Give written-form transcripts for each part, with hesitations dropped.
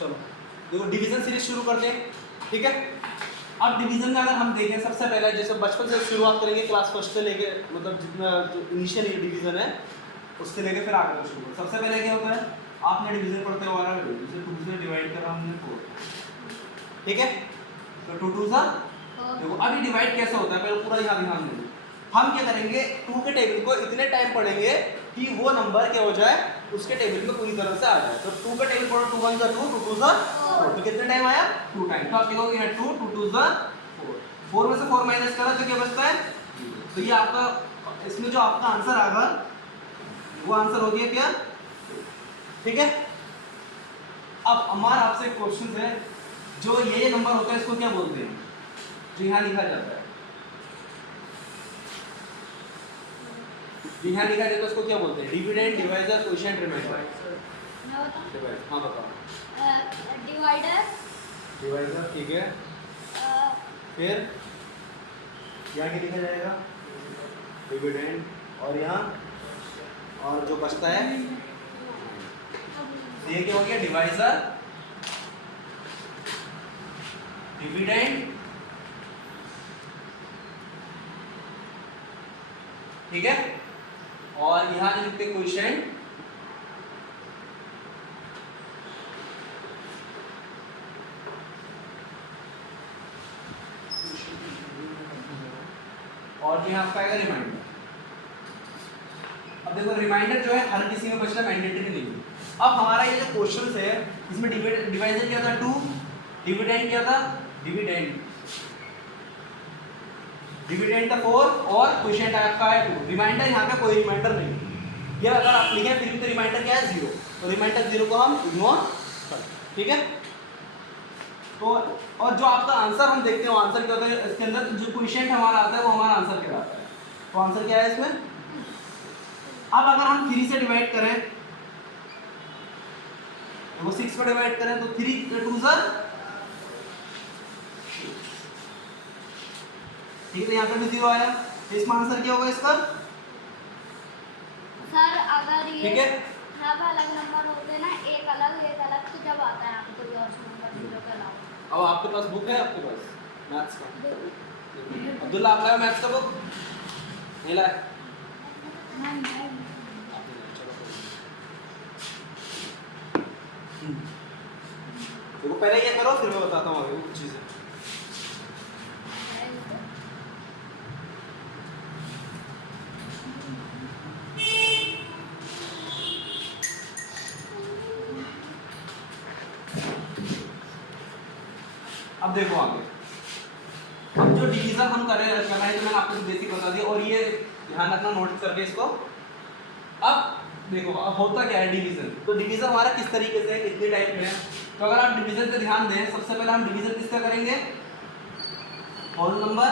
चलो देखो division series शुरू करते हैं, ठीक है। अब डिवीजन में अगर हम देखें सबसे पहले जैसे बचपन से शुरुआत करेंगे, क्लास फर्स्ट से लेके मतलब जितना जो इनिशियल डिवीजन है उससे लेके फिर आगे शुरू करें। सबसे पहले क्या होता है, आपने डिवीजन पढ़ते हुआ आ रहा है, जैसे 2 से डिवाइड करा हमने 4, ठीक है। तो 2 2 सा देखो अभी डिवाइड कैसे होता है पहले पूरा यहाँ ध्यान देंगे। हम क्या करेंगे, 2 के टेबल को इतने टाइम पढ़ेंगे कि वो नंबर क्या हो जाए उसके टेबल में पूरी तरह से आ जाए। तो 2 का टेबल पढ़ो, 2 1 2 2 2 4, तो कितने टाइम आया 2 टाइम। तो आप लिखोगे यहाँ 2 2 2 4, 4 में से 4 माइनस करा तो क्या बचता है, तो ये आपका इसमें जो आपका आंसर आएगा वो आंसर हो गया क्या, ठीक है। अब हमारा आपसे एक क्वेश्चन है, जो ये नंबर होता है इसको क्या बोलते हैं, जो यहाँ लिखा जाता है, जो यहाँ लिखा जाता है उसको क्या बोलते हैं, डिविडेंड, डिवाइजर, क्वोशिएंट, रिमाइंडर। हाँ बताओ। डिवाइडर, डिवाइजर, ठीक है। फिर यहाँ क्या लिखा जाएगा, डिविडेंड, और यहाँ और जो बचता है ये क्या हो गया, डिवाइजर, डिविडेंड, ठीक है। और यहाँ जो लिखते हैं क्वोशिएंट, और जो यहाँ आपका आएगा रिमाइंडर। अब देखो रिमाइंडर जो है हर किसी में बचना मैंडेटरी नहीं है। अब हमारा ये जो क्वेश्चन है इसमें डिवाइजर क्या था 2, डिविडेंड क्या था, डिविडेंड था 4 और क्वोशिएंट आपका है 2। रिमाइंडर यहाँ पे कोई रिमाइंडर नहीं है। ये अगर आप लिखें फिर भी तो रिमाइंडर क्या है 0, तो रिमाइंडर 0 को हम इग्नोर कर, ठीक है। तो और जो आपका आंसर हम देखते हैं वो आंसर क्या होता है, इसके अंदर जो क्वोशिएंट हमारा आता है वो हमारा आंसर कहलाता है। तो आंसर क्या है इसमें, अब अगर हम 3 से डिवाइड करें तो वो 6 को डिवाइड करें तो 3 2 सा, ठीक है। यहाँ पे भी 0 आया, तो इसका आंसर क्या होगा इसका, सर अगर ये ठीक है। सब अलग नंबर होते ना, एक अलग तो जब आता है आपको कोई और नंबर 0 के अलावा। अब आपके पास बुक है, आपके पास मैथ्स का, अब्दुल्ला आप लाया मैथ्स का बुक, नहीं लाया, देखो पहले ये करो फिर मैं बताता हूँ आगे कुछ चीजें। अब देखो आगे, अब जो डिवीजन हम कर रहे हैं तो मैंने आपको बेसिक बता दिया, और ये ध्यान रखना नोट करके इसको। अब देखो अब होता क्या है डिवीजन, तो डिवीजन हमारा किस तरीके से है, कितने टाइप में है। तो अगर आप डिवीजन पे ध्यान दें, सबसे पहले हम डिवीजन किसका करेंगे, होल नंबर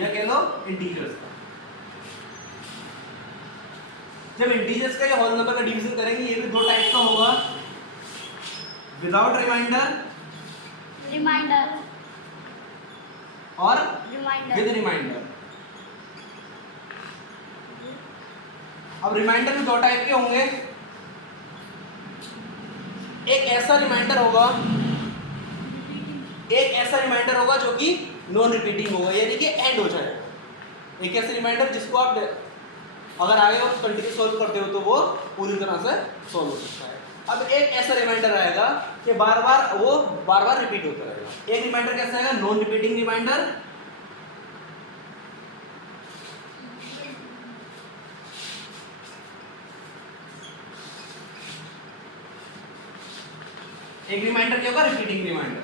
या कह लो इंटीजर्स का। जब इंटीजर्स का या होल नंबर का डिवीजन करेंगे ये भी 2 टाइप का होगा, विदाउट रिमाइंडर और विद रिमाइंडर। अब रिमाइंडर में 2 टाइप के होंगे, एक ऐसा रिमाइंडर होगा जो कि नॉन रिपीटिंग होगा, यानी कि एंड हो जाएगा। एक ऐसा रिमाइंडर जिसको आप अगर आगे आप कंटिन्यू सॉल्व करते हो तो वो पूरी तरह से सॉल्व हो सकता है। अब एक ऐसा रिमाइंडर आएगा कि बार बार रिपीट होता रहेगा। एक रिमाइंडर कैसा आएगा, नॉन रिपीटिंग रिमाइंडर, एक रिमाइंडर क्या होगा, रिपीटिंग रिमाइंडर।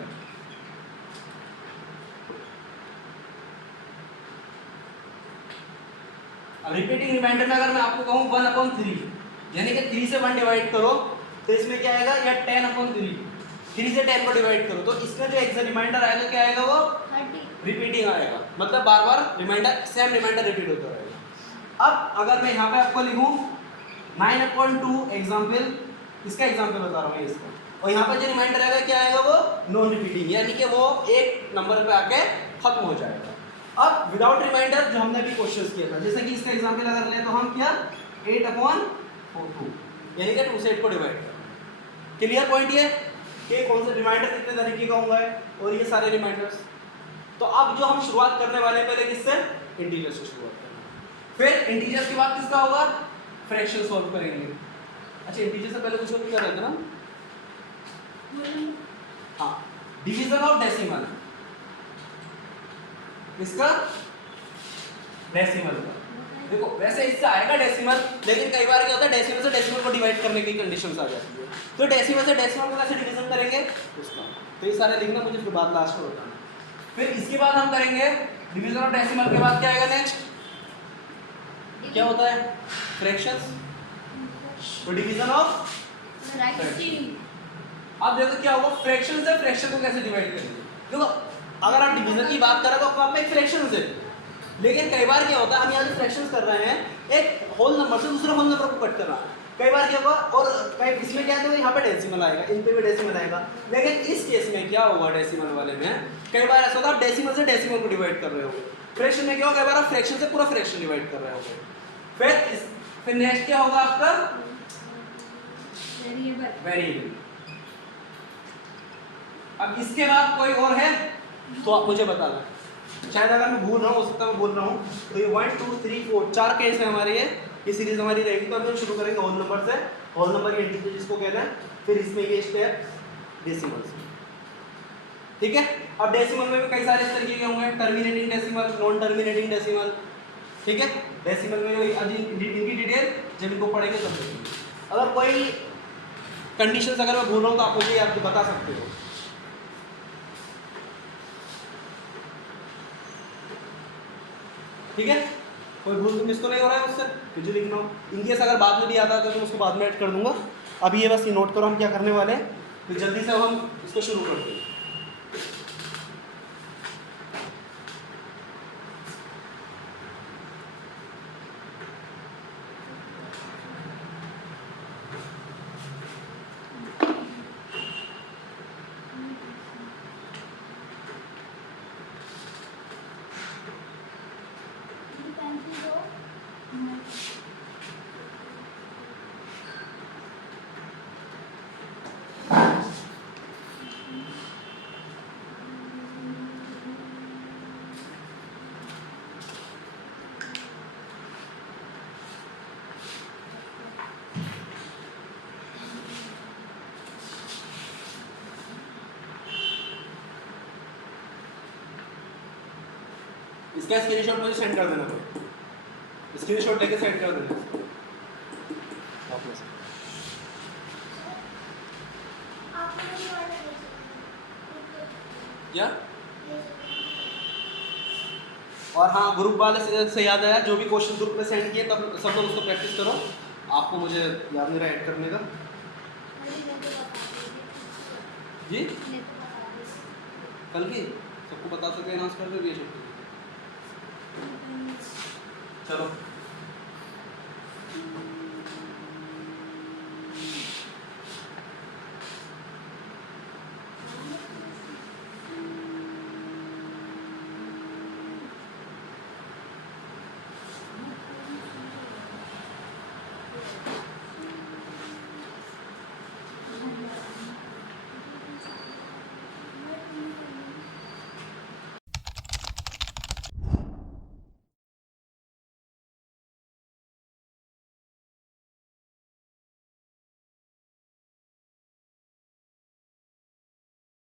अब रिपीटिंग रिमाइंडर में अगर मैं आपको कहूं 1/3, यानी कि 3 से 1 डिवाइड करो तो इसमें क्या आएगा, या 10/3, 3 से 10 को डिवाइड करो तो इसमें जो एक रिमाइंडर आएगा क्या आएगा, वो 30 रिपीटिंग आएगा, मतलब बार बार रिमाइंडर सेम रिमाइंडर रिपीट होता रहेगा। अब अगर मैं यहाँ पे आपको लिखूं 9/2 एग्जाम्पल, इसका एग्जाम्पल बता रहा हूँ इसका, और यहाँ पर जो रिमाइंडर आएगा क्या आएगा, वो नॉन रिपीटिंग, यानी कि वो एक नंबर पे आके खत्म हो जाएगा। अब विदाउट रिमाइंडर जो हमने अभी क्वेश्चन किया था, जैसे कि इसका एग्जांपल अगर लें तो हम क्या 8/2 यानी कि 2 से 8 को डिवाइड करें, क्लियर पॉइंट ये कि कौन सा रिमाइंडर कितने तरीके का होगा और ये सारे रिमाइंडर्स। तो अब जो हम शुरुआत करने वाले हैं पहले किससे, इंटीजर से शुरुआत करना, फिर इंटीजर के बाद किसका होगा, फ्रैक्शन सॉल्व करेंगे। अच्छा इंटीजर से पहले कुछ और क्या रहता है ना, हाँ डिवीजन ऑफ डेसिमल, किसका, डेसिमल का। देखो वैसे इससे आएगा डेसिमल, लेकिन कई बार क्या होता है डेसिमल से डेसिमल को डिवाइड करने की कंडीशंस आ जाती है, तो डेसिमल से डेसिमल को कैसे डिवीजन करेंगे उसका, तो ये सारे लिखना मुझे फिर बाद लास्ट में बताना। फिर इसके बाद हम करेंगे डिवीजन ऑफ डेसिमल के बाद क्या आएगा नेक्स्ट, क्या होता है, फ्रैक्शंस, तो डिवीजन ऑफ फ्रैक्शन। अब देखो क्या होगा, फ्रैक्शन से फ्रैक्शन को कैसे डिवाइड करेंगे। देखो अगर आप डिवीजन की बात करें तो आपको एक फ्रैक्शन से, लेकिन कई बार क्या होता है हम यहाँ जो फ्रैक्शंस कर रहे हैं एक होल नंबर से दूसरे होल नंबर को कट कर रहा है, कई बार क्या होगा, और कई इसमें क्या है यहाँ पे डेसिमल आएगा, इन पे भी डेसिमल आएगा, लेकिन इस केस में क्या होगा डेसिमल वाले में, कई बार ऐसा होता है आप डेसिमल से डेसिमल को डिवाइड कर रहे हो, फ्रैक्शन में क्या होगा, कई बार आप फ्रैक्शन से पूरा फ्रैक्शन डिवाइड कर रहे हो। फिर नेक्स्ट क्या होगा आपका, वेरिएबल। अब इसके बाद कोई और है तो आप मुझे बता दें, शायद अगर मैं भूल रहा हूँ, हो सकता है मैं बोल रहा हूँ, तो ये 1 2 3 4 4 केस है हमारे, ये सीरीज हमारी रहेगी। तो हम शुरू करेंगे होल नंबर से, होल नंबर की इंटीजर जिसको कहते हैं, फिर इसमें ये स्टेप डेसिमल से, ठीक है। अब डेसिमल में भी कई सारे इस तरीके के होंगे, terminating decimal, non terminating decimal, ठीक है। डेसिमल में इनकी डिटेल जब इनको पढ़ेंगे तब देखेंगे। अगर कोई कंडीशंस अगर मैं भूल रहा हूँ तो आप मुझे आप बता सकते हो, ठीक है। कोई भूल तो किसको नहीं हो रहा है उससे, मुझे लिखना हो, इनकेस अगर बाद में भी आता है तो मैं उसको बाद में ऐड कर दूंगा। अभी ये बस ये नोट करो हम क्या करने वाले हैं, तो जल्दी से हम इसको शुरू करते हैं। इसका स्क्रीनशॉट मुझे सेंड कर देना, कोई स्क्रीनशॉट लेके सेंड कर देना या। और हाँ ग्रुप वाले से याद आया, जो भी क्वेश्चन ग्रुप में सेंड किए तब सब लोग उसको प्रैक्टिस करो, आपको मुझे याद नहीं रहा ऐड करने का जी, कल की सबको बता सकते अनाउंस कर दो ये चलो।